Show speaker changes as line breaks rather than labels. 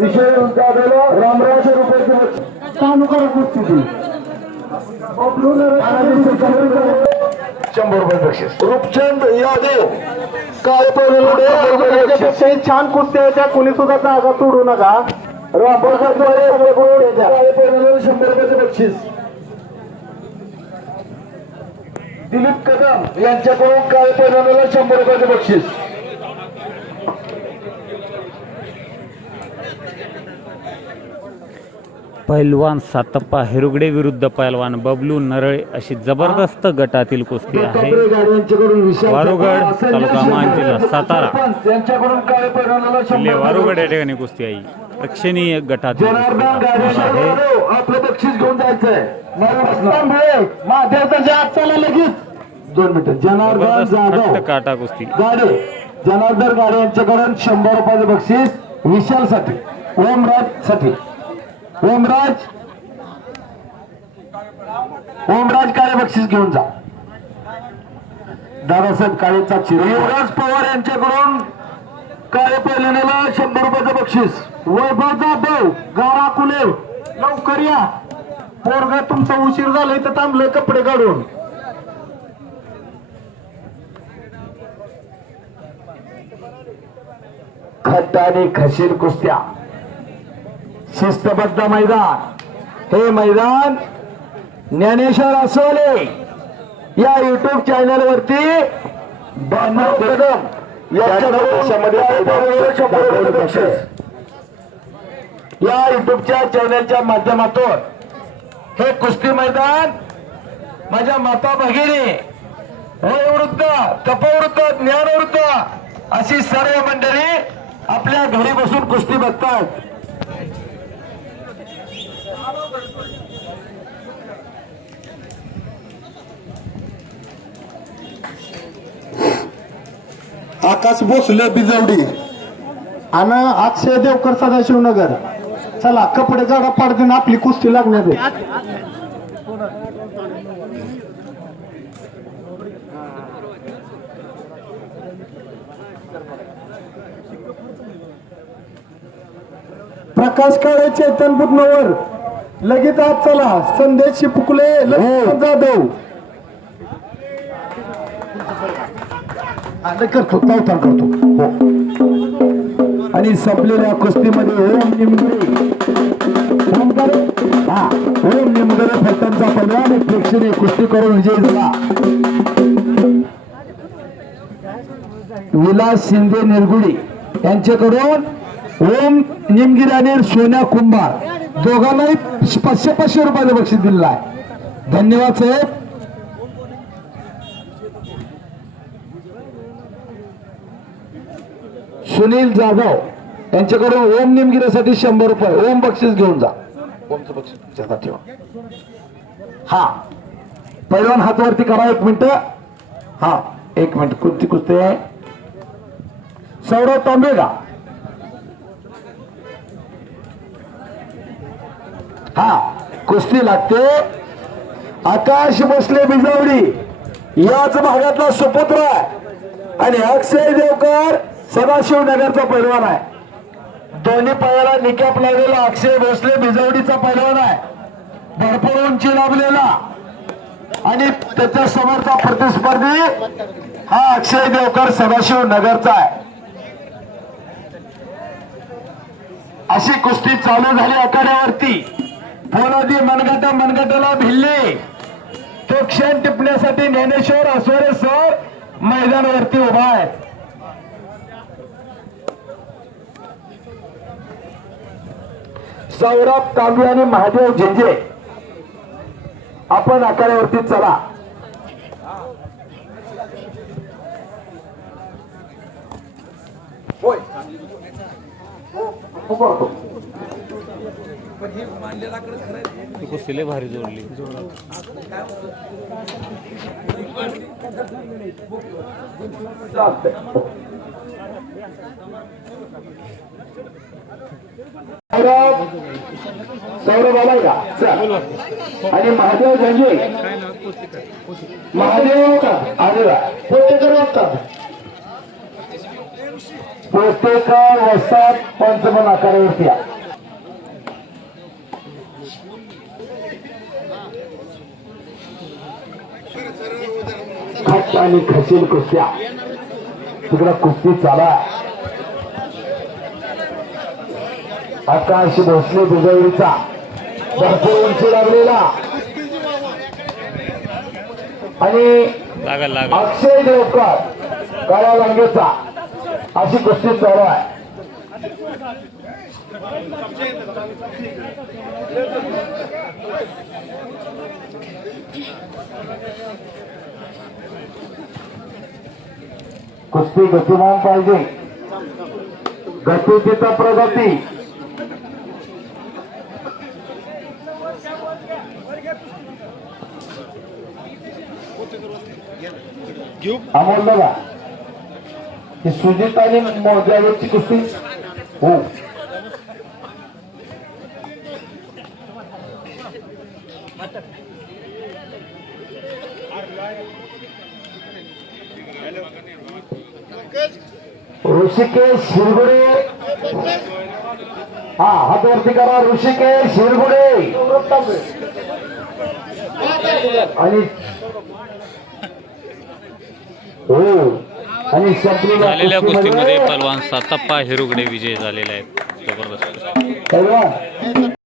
विषय उंचावलेला रामराज रुपयाचे बक्षीस चालू करा कुस्ती शंभर रुपये बक्षीस रूपचंद यादव काय
त्याच्यापेक्षाही छान कुस्त्या त्या. कुणी सुद्धा जागा सोडू नका.
शंभर रुपयाचे बक्षीस. दिलीप कदम. यांच्याकडून काय पैलवानाला शंभर रुपयाचे बक्षीस.
पैलवान सातप्पा हिरुगडे विरुद्ध पैलवान बबलू नरळे अशी जबरदस्त गटातील कुस्ती आहे. वारुगड, तालुका मान, जिल्हा सातारा. किल्ले वारुगड या ठिकाणी कुस्ती आहे. प्रेक्षणीय गटातील आहे. काटा कुस्ती.
गाडे. जनार्दन गाडे यांच्याकडून शंभर रुपयाचं बक्षीस विशाल साठी ओमराजसाठी ओमराज ओमराज काळे बक्षीस घेऊन जा. दादासाहेब काळेचा युवराज पवार यांच्याकडून काळे पहिल्याला शंभर रुपयाचं बक्षीस. वैभव जाधव गारा कुले
लवकर या. पोरग तुमचा उशीर झाला इथं थांबलंय कपडे काढून.
खट्ट आणि खशीर कुस्त्या. शिस्तबद्ध मैदान. हे मैदान ज्ञानेश्वर असोले या युट्यूब चॅनल वरती कदम या युट्यूबच्या चॅनलच्या माध्यमातून हे कुस्ती मैदान माझ्या माता भगिनी वयोवृद्ध तपवृद्ध ज्ञानवृद्ध अशी सर्व मंडळी आपल्या घरी बसून कुस्ती बघतात
आकाश भोसले बिजवडी. आणि अक्षय देवकर सदाशिवनगर चला कपडे गाडा पाडतीन आपली कुस्ती लागणार प्रकाश काळे चैतन बुधनवर लगेच आज चला. संदेश शिपुकले लक्ष्मण जाधव.
आता करतो चौथा करतो. हो. आणि संपलेल्या कुस्तीमध्ये ओम निमगरे. ओमकार हा ओम निमगरे फलटणचा पहिला आणि प्रेक्षणीय कुस्ती करून विजय झाला. विलास शिंदे निरगुडी यांच्याकडून ओम निमगिरी आणि सोन्या कुंभार. दोघांनाही पाचशे पाचशे रुपयाचं बक्षीस दिलेलं आहे. धन्यवाद साहेब. सुनील जाधव यांच्याकडून ओम निमगिरीसाठी शंभर रुपये. ओम बक्षीस घेऊन जा. ओमचं बक्षीस ठेवा. हा. पैलवान हातवरती करा एक मिनिट. हा एक मिनिट. कुस्ती कुस्ती. आहे सौरभ तांबेगा. हा कुस्ती लागते. आकाश भोसले बिजावडी याच भागातला सुपुत्र आहे. आणि अक्षय देवकर सदाशिव नगरचा पैलवान आहे. दोन्ही पायाला निकॅप लागलेला अक्षय भोसले बिजवडीचा पैलवान आहे. भरपूर उंची लाभलेला. आणि त्याच्या समोरचा प्रतिस्पर्धी हा अक्षय देवकर सदाशिव नगरचा आहे. अशी कुस्ती चालू झाली आखाड्यावरती. फोनादी मनगटा मनगटाला भिल्ले. तो क्षण टिपण्यासाठी ज्ञानेश्वर असोरे सर मैदानावरती उभा आहे. सौरभ तांबे आणि महादेव झेंजे आपण आखाड्यावरती चला. होय. हो,
हो, हो. कुस्ती लय भारी जोडली.
सौरभ सौरभ आलाय का. आणि महादेव झंगे महादेव का आलेला पोटेकर वाजतात पोतेकर वसात पंचमन आकारावरती या. आणि खशील कुस्त्या. तिकडं कुस्ती चाला आकाश भोसले दुजवडीचा भरपूर उंची लागलेला. आणि अक्षय देवकर काळ्या लांगेचा अशी कुस्ती चालू आहे. कुस्ती गतिमान पाहिजे. गती तिथं प्रगती. अमोल बघा सुजित आणि मोद्यावरची कुस्ती? हो. ऋषिकेश शिरगुडे. हा हातवरती करा ऋषिकेश शिरगुडे. आणि हो आणि
झालेल्या कुस्तीमध्ये
कुस्तीमध्ये
पलवान सातप्पा हिरुगडे विजय झालेले आहेत. जबरदस्त.